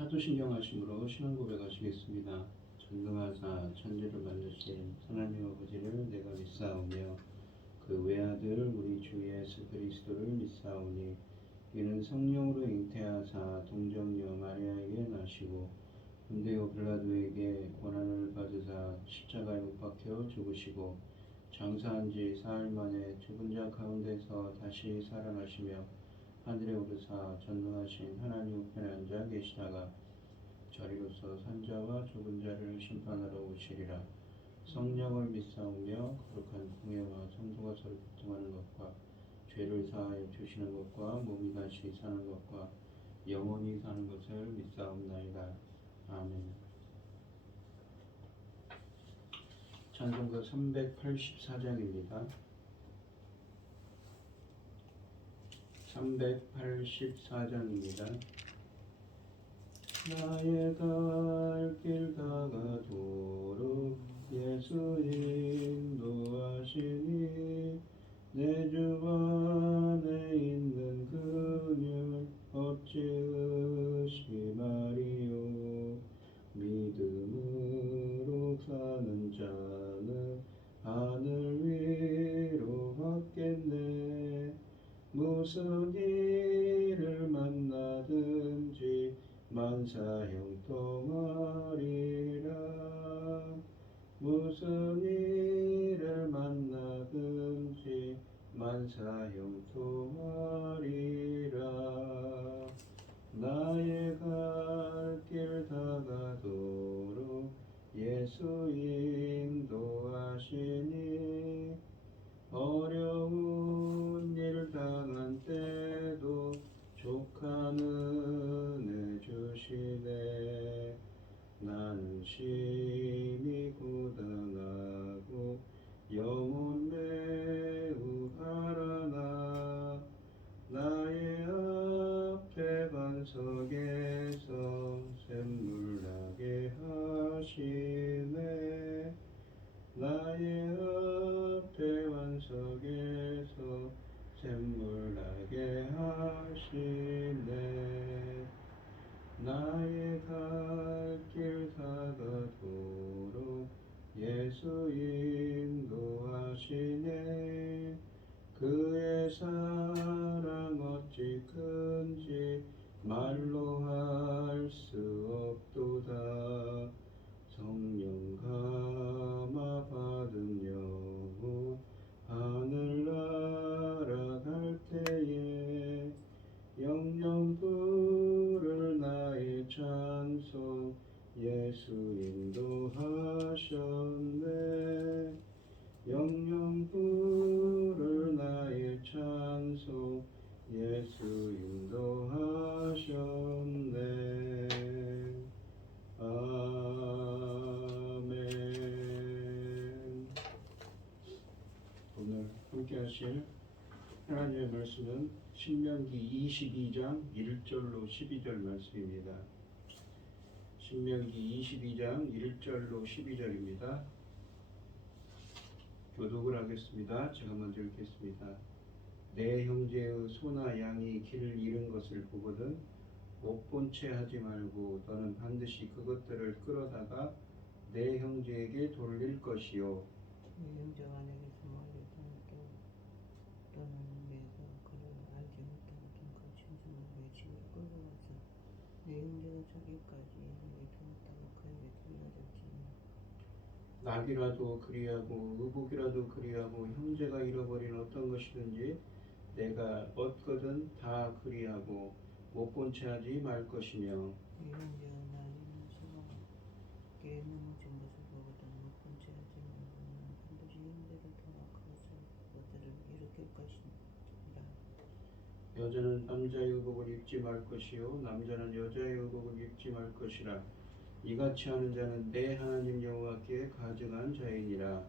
사도신경 하심으로 신앙 고백하시겠습니다. 전능하사 천지를 만드신 하나님 아버지를 내가 믿사오며 그 외아들 우리 주 예수 그리스도를 믿사오니 이는 성령으로 잉태하사 동정녀 마리아에게 나시고 본디오 빌라도에게 고난을 받으사 십자가에 못 박혀 죽으시고 장사한 지 사흘 만에 죽은 자 가운데서 다시 살아나시며 하늘에 오르사 전능하신 하나님 우편에 앉아 계시다가 저리로서 산자와 죽은 자를 심판하러 오시리라. 성령을 믿사오며 거룩한 공예와 성도가 서로 교통하는 것과 죄를 사하여 주시는 것과 몸이 다시 사는 것과 영원히 사는 것을 믿사옵나이다. 아멘. 찬송가 384장입니다. 384장입니다. 나의 갈 길 다가도록 예수 인도하시니 내 주 안에 있는 그녀 어찌 의심하리요. 믿음으로 사는 자는 하늘 위로 받겠네. 무슨 일을 만나든지 만사 형통하리라. 무슨 일을 만나든지 만사 형통하리라. 나의 갈 길 다가도록 예수 인도하시니 어려운 일 당한 때도 족한 은혜 주시네. 나는 심히 고단하고 영혼 매우 가라나 나의 앞에 반석에서 샘물 나게 하시네. 나의 앞에 반석에서 샘물 나게 하시네. 나의 갈 길 다가도록 예수 인도하시네. 그의 사랑 어찌 큰지 말로 할 수 없도다. 성령 감화 받은 영혼 하늘 날아갈 때에 영영 부를 나의 찬송 예수 인도하셨네. 영영 부를 나의 찬송 예수 인도하셨네. 아멘. 오늘 함께 하실 하나님의 말씀은 신명기 22장 1절로 12절 말씀입니다. 신명기 22장 1절로 12절입니다. 교독을 하겠습니다. 제가 먼저 읽겠습니다. 내 형제의 소나 양이 길을 잃은 것을 보거든 못 본 채 하지 말고 너는 반드시 그것들을 끌어다가 내 형제에게 돌릴 것이요. 내 형제 안에게서 멀리 떠나게 또는 내가 그를 알지 못하거든 그 짐승을 외치고 끌고 와서 내 형제가 저기까지 내게 들었다가 그에게 돌려줄지니 낙이라도 그리하고 의복이라도 그리하고 형제가 잃어버린 어떤 것이든지 내가 얻거든 다 그리하고 못 본 채 하지 말 것이며 내 형제가 나이면서 깨 넘어진 것을 보거든 못 본 채 하지 말고 너는 반드시 형제를 돌아 그것들을 일으킬 것이니라. 여자는 남자의 의복을 입지 말 것이요 남자는 여자의 의복을 입지 말 것이라. 이같이 하는 자는 내 하나님 여호와께 가증한 자이니라.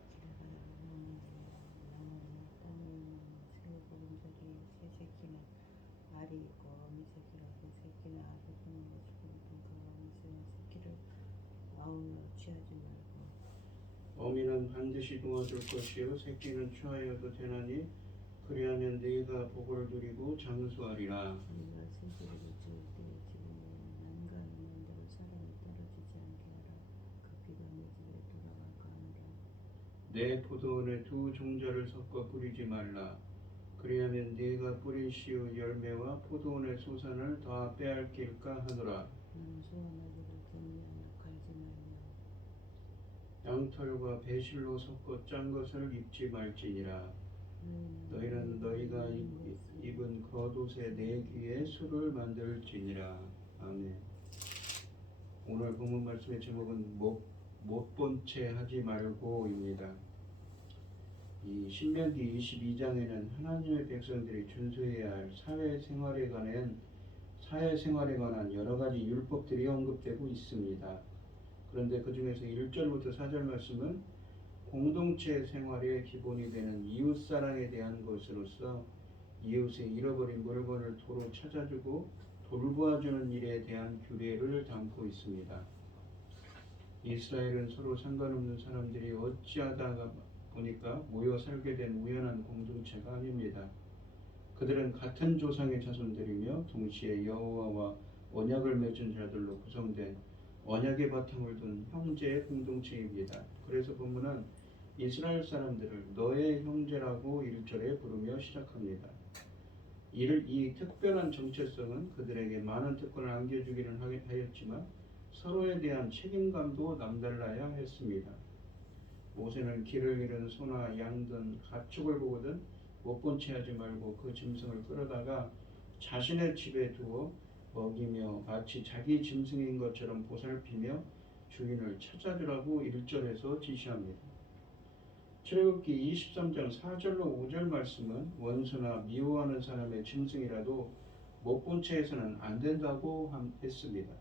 알이 있고 어미새끼라도 새끼는 알을 보는 것을 보거든 그 어미새와 새끼를 아우러 취하지 말고 어미는 반드시 도와줄 것이요 새끼는 취하여도 되나니 그리하면 네가 복을 누리고 장수하리라. 우리가 새끼를 지을 때 집에 난간을 만들 내 포도원에 두 종자를 섞어 뿌리지 말라. 그리하면 네가 뿌린 씨의 열매와 포도원의 소산을 다 빼앗길까 하노라. 나는 소원하기를 격려하며 갈지 말며 양털과 배실로 섞어 짠 것을 입지 말지니라. 너희는 너희가 입은 겉옷에 내 귀에 술을 만들지니라. 아멘. 오늘 본문 말씀의 제목은 못 본 채 하지 말고입니다. 이 신명기 22장에는 하나님의 백성들이 준수해야 할 사회생활에 관한 여러 가지 율법들이 언급되고 있습니다. 그런데 그 중에서 1절부터 4절 말씀은 공동체 생활의 기본이 되는 이웃사랑에 대한 것으로서 이웃의 잃어버린 물건을 도로 찾아주고 돌보아주는 일에 대한 규례를 담고 있습니다. 이스라엘은 서로 상관없는 사람들이 어찌하다가 보니까 모여 살게 된 우연한 공동체가 아닙니다. 그들은 같은 조상의 자손들이며 동시에 여호와와 언약을 맺은 자들로 구성된 언약의 바탕을 둔 형제의 공동체입니다. 그래서 본문은 이스라엘 사람들을 너의 형제라고 1절에 부르며 시작합니다. 이 특별한 정체성은 그들에게 많은 특권을 안겨주기는 하였지만 서로에 대한 책임감도 남달라야 했습니다. 모세는 길을 잃은 소나 양 등 가축을 보거든 못 본 채 하지 말고 그 짐승을 끌어다가 자신의 집에 두어 먹이며 마치 자기 짐승인 것처럼 보살피며 주인을 찾아주라고 1절에서 지시합니다. 출애굽기 23장 4절로 5절 말씀은 원수나 미워하는 사람의 짐승이라도 못 본 채 해서는 안 된다고 했습니다.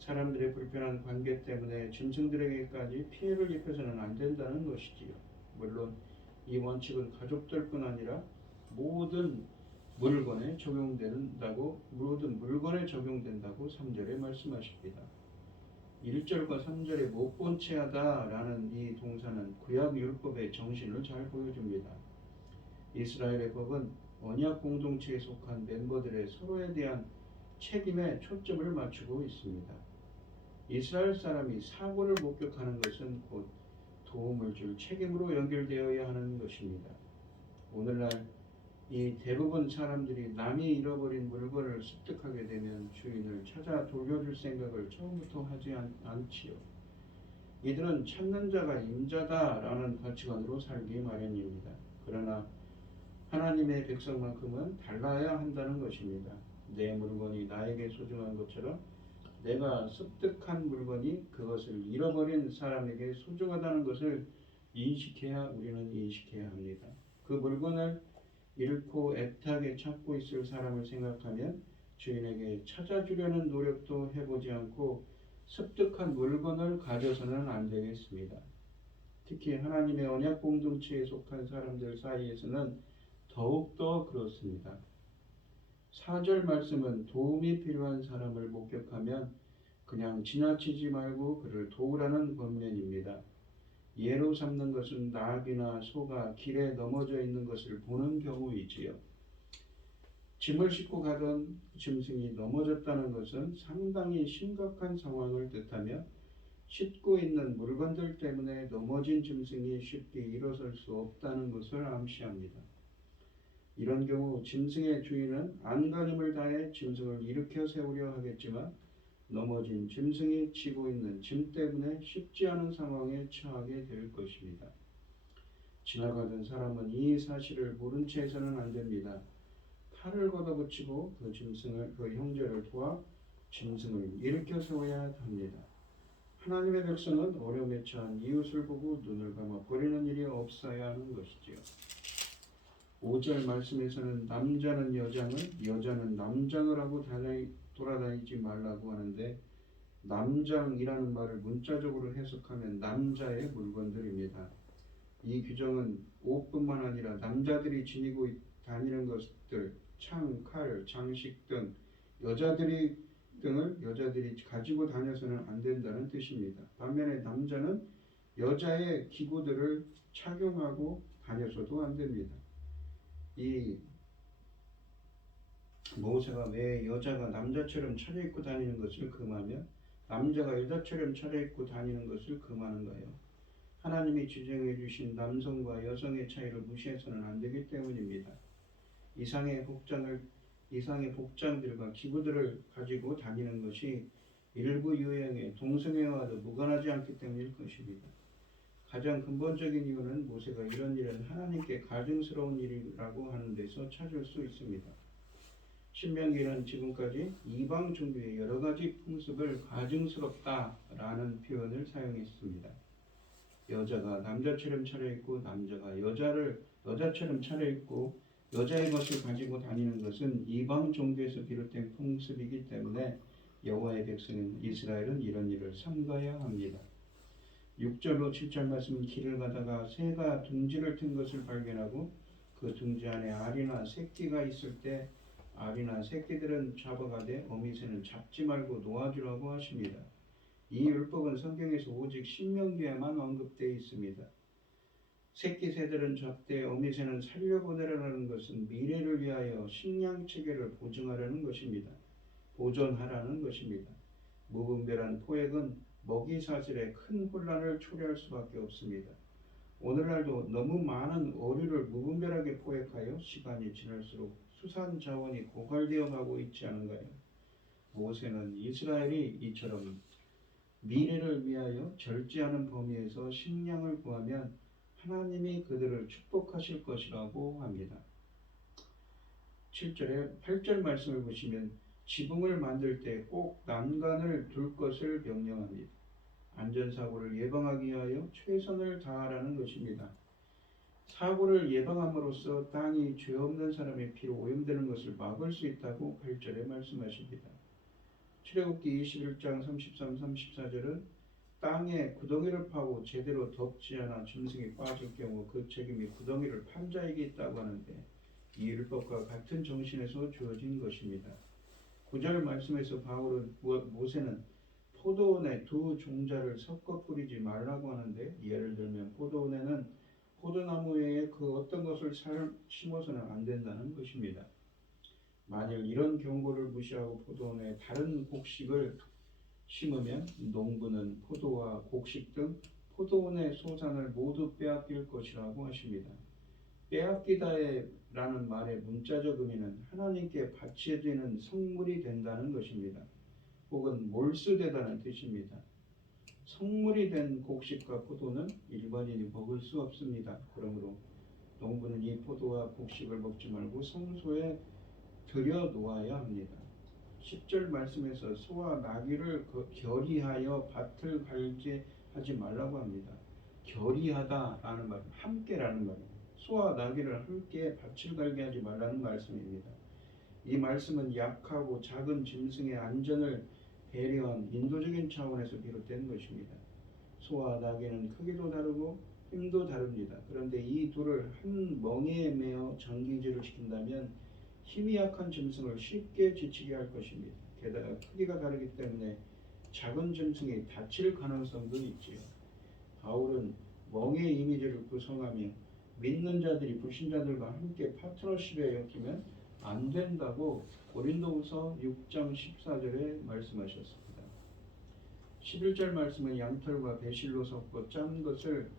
사람들의 불편한 관계 때문에 짐승들에게까지 피해를 입혀서는 안 된다는 것이지요. 물론 이 원칙은 가족들뿐 아니라 모든 물건에 적용된다고 3절에 말씀하십니다. 1절과 3절에 못 본 채 하다라는 이 동사는 구약 율법의 정신을 잘 보여줍니다. 이스라엘의 법은 언약 공동체에 속한 멤버들의 서로에 대한 책임에 초점을 맞추고 있습니다. 이스라엘 사람이 사고를 목격하는 것은 곧 도움을 줄 책임으로 연결되어야 하는 것입니다. 오늘날 이 대부분 사람들이 남이 잃어버린 물건을 습득하게 되면 주인을 찾아 돌려줄 생각을 처음부터 하지 않지요. 이들은 찾는 자가 임자다라는 가치관으로 살기 마련입니다. 그러나 하나님의 백성만큼은 달라야 한다는 것입니다. 내 물건이 나에게 소중한 것처럼 내가 습득한 물건이 그것을 잃어버린 사람에게 소중하다는 것을 우리는 인식해야 합니다. 그 물건을 잃고 애타게 찾고 있을 사람을 생각하면 주인에게 찾아주려는 노력도 해보지 않고 습득한 물건을 가져서는 안 되겠습니다. 특히 하나님의 언약 공동체에 속한 사람들 사이에서는 더욱더 그렇습니다. 4절 말씀은 도움이 필요한 사람을 목격하면 그냥 지나치지 말고 그를 도우라는 권면입니다. 예로 삼는 것은 낙이나 소가 길에 넘어져 있는 것을 보는 경우이지요. 짐을 싣고 가던 짐승이 넘어졌다는 것은 상당히 심각한 상황을 뜻하며 싣고 있는 물건들 때문에 넘어진 짐승이 쉽게 일어설 수 없다는 것을 암시합니다. 이런 경우 짐승의 주인은 안간힘을 다해 짐승을 일으켜 세우려 하겠지만 넘어진 짐승이 지고 있는 짐 때문에 쉽지 않은 상황에 처하게 될 것입니다. 지나가던 사람은 이 사실을 모른 채 해서는 안 됩니다. 팔을 걷어붙이고 그 형제를 도와 짐승을 일으켜 세워야 합니다. 하나님의 백성은 어려움에 처한 이웃을 보고 눈을 감아 버리는 일이 없어야 하는 것이지요. 5절 말씀에서는 남자는 여장을, 여자는 남장을 하고 돌아다니지 말라고 하는데 남장이라는 말을 문자적으로 해석하면 남자의 물건들입니다. 이 규정은 옷뿐만 아니라 남자들이 지니고 다니는 것들, 창, 칼, 장식 등 여자들이 가지고 다녀서는 안 된다는 뜻입니다. 반면에 남자는 여자의 기구들을 착용하고 다녀서도 안 됩니다. 이 모세가 왜 여자가 남자처럼 차려입고 다니는 것을 금하며 남자가 여자처럼 차려입고 다니는 것을 금하는가요? 하나님이 지정해 주신 남성과 여성의 차이를 무시해서는 안 되기 때문입니다. 이상의 복장들과 기구들을 가지고 다니는 것이 일부 유형의 동성애와도 무관하지 않기 때문일 것입니다. 가장 근본적인 이유는 모세가 이런 일은 하나님께 가증스러운 일이라고 하는 데서 찾을 수 있습니다. 신명기는 지금까지 이방 종교의 여러 가지 풍습을 가증스럽다라는 표현을 사용했습니다. 여자가 남자처럼 차려입고 남자가 여자처럼 차려입고 여자의 것을 가지고 다니는 것은 이방 종교에서 비롯된 풍습이기 때문에 여호와의 백성인 이스라엘은 이런 일을 삼가야 합니다. 6절로 7절 말씀은 길을 가다가 새가 둥지를 튼 것을 발견하고 그 둥지 안에 알이나 새끼가 있을 때 알이나 새끼들은 잡아가되 어미새는 잡지 말고 놓아주라고 하십니다. 이 율법은 성경에서 오직 신명기에만 언급되어 있습니다. 새끼 새들은 잡되 어미새는 살려보내라는 것은 미래를 위하여 식량 체계를 보증하라는 것입니다. 보존하라는 것입니다. 무분별한 포획은 먹이 사슬에 큰 혼란을 초래할 수밖에 없습니다. 오늘날도 너무 많은 어류를 무분별하게 포획하여 시간이 지날수록 수산 자원이 고갈되어 가고 있지 않은가요? 모세는 이스라엘이 이처럼 미래를 위하여 절제하는 범위에서 식량을 구하면 하나님이 그들을 축복하실 것이라고 합니다. 7절에 8절 말씀을 보시면 지붕을 만들 때 꼭 난간을 둘 것을 명령합니다. 안전사고를 예방하기 위하여 최선을 다하라는 것입니다. 사고를 예방함으로써 땅이 죄 없는 사람의 피로 오염되는 것을 막을 수 있다고 8절에 말씀하십니다. 출애굽기 21장 33, 34절은 땅에 구덩이를 파고 제대로 덮지 않아 짐승이 빠질 경우 그 책임이 구덩이를 판 자에게 있다고 하는데 이 율법과 같은 정신에서 주어진 것입니다. 9절 말씀에서 모세는 포도원에 두 종자를 섞어 뿌리지 말라고 하는데 예를 들면 포도원에는 포도나무 외에 그 어떤 것을 심어서는 안 된다는 것입니다. 만일 이런 경고를 무시하고 포도원에 다른 곡식을 심으면 농부는 포도와 곡식 등 포도원의 소산을 모두 빼앗길 것이라고 하십니다. 빼앗기다라는 말의 문자적 의미는 하나님께 바쳐지는 성물이 된다는 것입니다. 혹은 몰수되다는 뜻입니다. 성물이 된 곡식과 포도는 일반인이 먹을 수 없습니다. 그러므로 농부는 이 포도와 곡식을 먹지 말고 성소에 들여 놓아야 합니다. 10절 말씀에서 소와 나귀를 결의하여 밭을 갈지하지 말라고 합니다. 결의하다라는 말은 함께라는 말입니다. 소와 나귀를 함께 밭을 갈게 하지 말라는 말씀입니다. 이 말씀은 약하고 작은 짐승의 안전을 배려한 인도적인 차원에서 비롯된 것입니다. 소와 나귀는 크기도 다르고 힘도 다릅니다. 그런데 이 둘을 한 멍에에 매어 전기질을 시킨다면 힘이 약한 짐승을 쉽게 지치게 할 것입니다. 게다가 크기가 다르기 때문에 작은 짐승이 다칠 가능성도 있지요. 바울은 멍에 이미지를 구성하며 믿는 자들이 불신자들과 함께 파트너십에 엮이면 안 된다고 고린도후서 6장 14절에 말씀하셨습니다. 11절 말씀은 양털과 배실로 섞어 짠 것을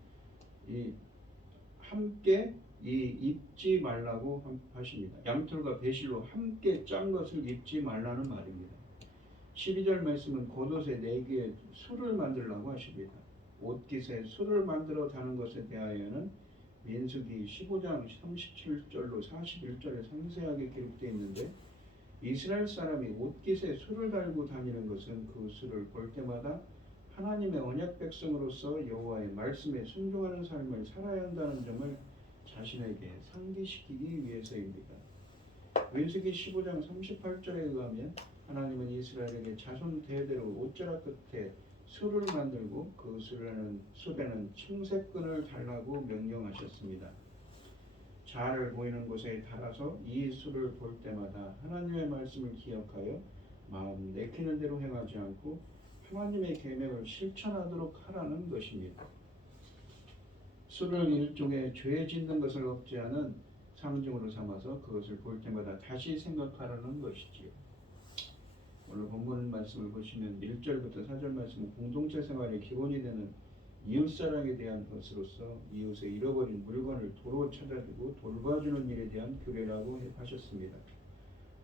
함께 입지 말라고 하십니다. 양털과 배실로 함께 짠 것을 입지 말라는 말입니다. 12절 말씀은 겉옷의 내기에 술을 만들라고 하십니다. 옷깃에 술을 만들어 다는 것에 대하여는 민수기 15장 37절로 41절에 상세하게 기록되어 있는데 이스라엘 사람이 옷깃에 술을 달고 다니는 것은 그 술을 볼 때마다 하나님의 언약 백성으로서 여호와의 말씀에 순종하는 삶을 살아야 한다는 점을 자신에게 상기시키기 위해서입니다. 민수기 15장 38절에 의하면 하나님은 이스라엘에게 자손 대대로 옷자락 끝에 술을 만들고 그 술에는 청색끈을 달라고 명령하셨습니다. 잘 보이는 곳에 달아서 이 술을 볼 때마다 하나님의 말씀을 기억하여 마음 내키는 대로 행하지 않고 하나님의 계명을 실천하도록 하라는 것입니다. 술을 일종의 죄 짓는 것을 억제하는 상징으로 삼아서 그것을 볼 때마다 다시 생각하라는 것이지요. 오늘 본문 말씀을 보시면 1절부터 4절 말씀은 공동체 생활의 기본이 되는 이웃사랑에 대한 것으로서 이웃의 잃어버린 물건을 도로 찾아주고 돌봐주는 일에 대한 교례라고 하셨습니다.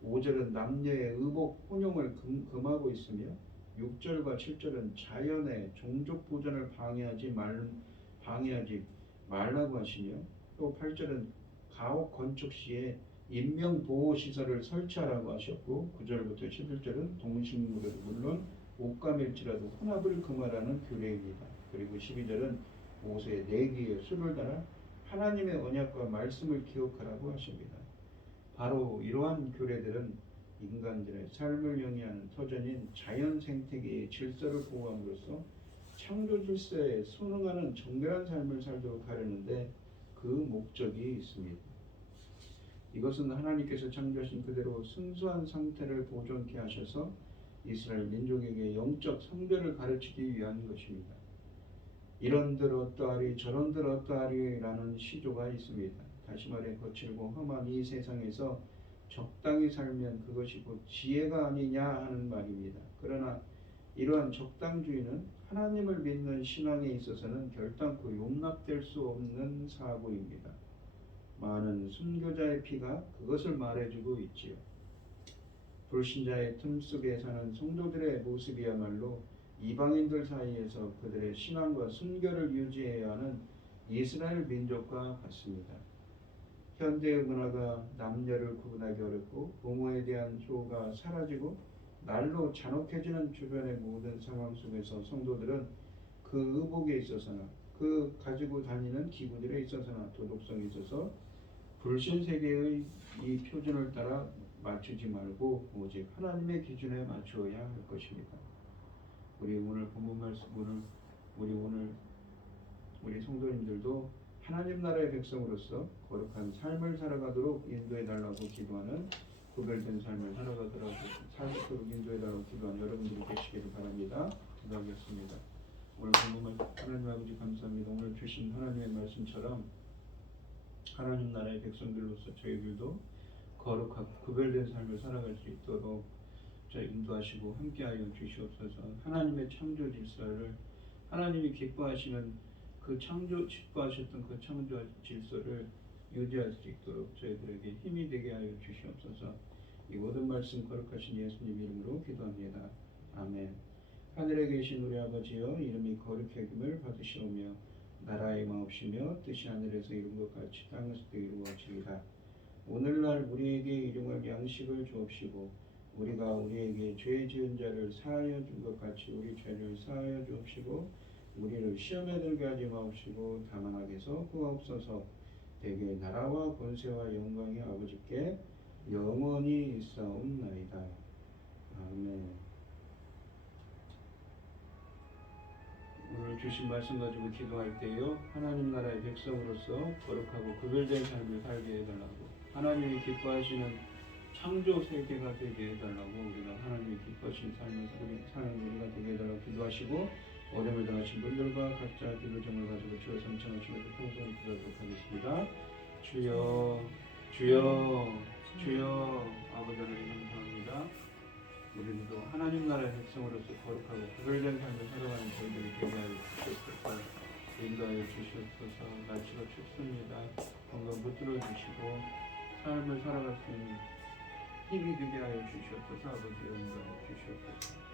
5절은 남녀의 의복 혼용을 금하고 있으며 6절과 7절은 자연의 종족 보존을 방해하지 말라고 하시며 또 8절은 가옥 건축 시에 인명보호시설을 설치하라고 하셨고 9절부터 11절은 동식물은 물론 옷감일지라도 혼합을 금하라는 교례입니다. 그리고 12절은 옷에 내기에 술을 달아 하나님의 언약과 말씀을 기억하라고 하십니다. 바로 이러한 교례들은 인간들의 삶을 영위하는 터전인 자연 생태계의 질서를 보호함으로써 창조 질서에 순응하는 정결한 삶을 살도록 하려는데 그 목적이 있습니다. 이것은 하나님께서 창조하신 그대로 순수한 상태를 보존케 하셔서 이스라엘 민족에게 영적 성별을 가르치기 위한 것입니다. 이런들 어떠하리 저런들 어떠하리라는 시조가 있습니다. 다시 말해 거칠고 험한 이 세상에서 적당히 살면 그것이 곧 지혜가 아니냐 하는 말입니다. 그러나 이러한 적당주의는 하나님을 믿는 신앙에 있어서는 결단코 용납될 수 없는 사고입니다. 많은 순교자의 피가 그것을 말해주고 있지요. 불신자의 틈 속에 사는 성도들의 모습이야말로 이방인들 사이에서 그들의 신앙과 순결을 유지해야 하는 이스라엘 민족과 같습니다. 현대의 문화가 남녀를 구분하기 어렵고 부모에 대한 조가 사라지고 날로 잔혹해지는 주변의 모든 상황 속에서 성도들은 그 의복에 있어서나 그 가지고 다니는 기구들에 있어서나 도덕성에 있어서 불신 세계의 이 표준을 따라 맞추지 말고 오직 하나님의 기준에 맞추어야 할 것입니다. 우리 오늘 본문 말씀을 우리 성도님들도 하나님 나라의 백성으로서 거룩한 삶을 살아가도록 인도해달라고 기도하는 구별된 삶을 살도록 인도해달라고 기도하는 여러분들이 되시기를 바랍니다. 기도하겠습니다. 오늘 본문 하나님 아버지 감사합니다. 오늘 주신 하나님의 말씀처럼 하나님 나라의 백성들로서 저희들도 거룩하고 구별된 삶을 살아갈 수 있도록 저희 인도하시고 함께하여 주시옵소서. 하나님의 창조 질서를 하나님이 기뻐하셨던 그 창조 질서를 유지할 수 있도록 저희들에게 힘이 되게 하여 주시옵소서. 이 모든 말씀 거룩하신 예수님 이름으로 기도합니다. 아멘. 하늘에 계신 우리 아버지여, 이름이 거룩하심을 받으시오며 나라의 마옵시며 뜻이 하늘에서 이룬 것 같이 땅에서도 이루어지리라. 오늘날 우리에게 일용할 양식을 주옵시고 우리가 우리에게 죄 지은 자를 사하여 준 것 같이 우리 죄를 사하여 주옵시고 우리를 시험에 들게 하지 마옵시고 다만 악에서 구하옵소서. 대개 나라와 권세와 영광이 아버지께 영원히 있사옵나이다. 아멘. 오늘 주신 말씀 가지고 기도할 때요, 하나님 나라의 백성으로서 거룩하고 구별된 삶을 살게 해달라고, 하나님이 기뻐하시는 창조 세계가 되게 해달라고, 우리가 하나님이 기뻐하시는 삶을 사는 우리가 되게 해달라고 기도하시고, 어려움을 당하신 분들과 각자 기도점을 가지고 주여 삼창하시면서 통성을 기도하도록 하겠습니다. 주여, 주여, 주여. 아버지 하나님 감사합니다. 우리도 하나님 나라의 백성으로서 거룩하고 구별된 삶을 살아가는 저희들이 되게 하여 주시옵소서. 인도하여 주시옵소서. 날씨가 춥습니다. 건강 붙들어 주시고 삶을 살아갈 수 있는 힘이 되게 하여 주시옵소서. 아버지 인도하여 주시옵소서.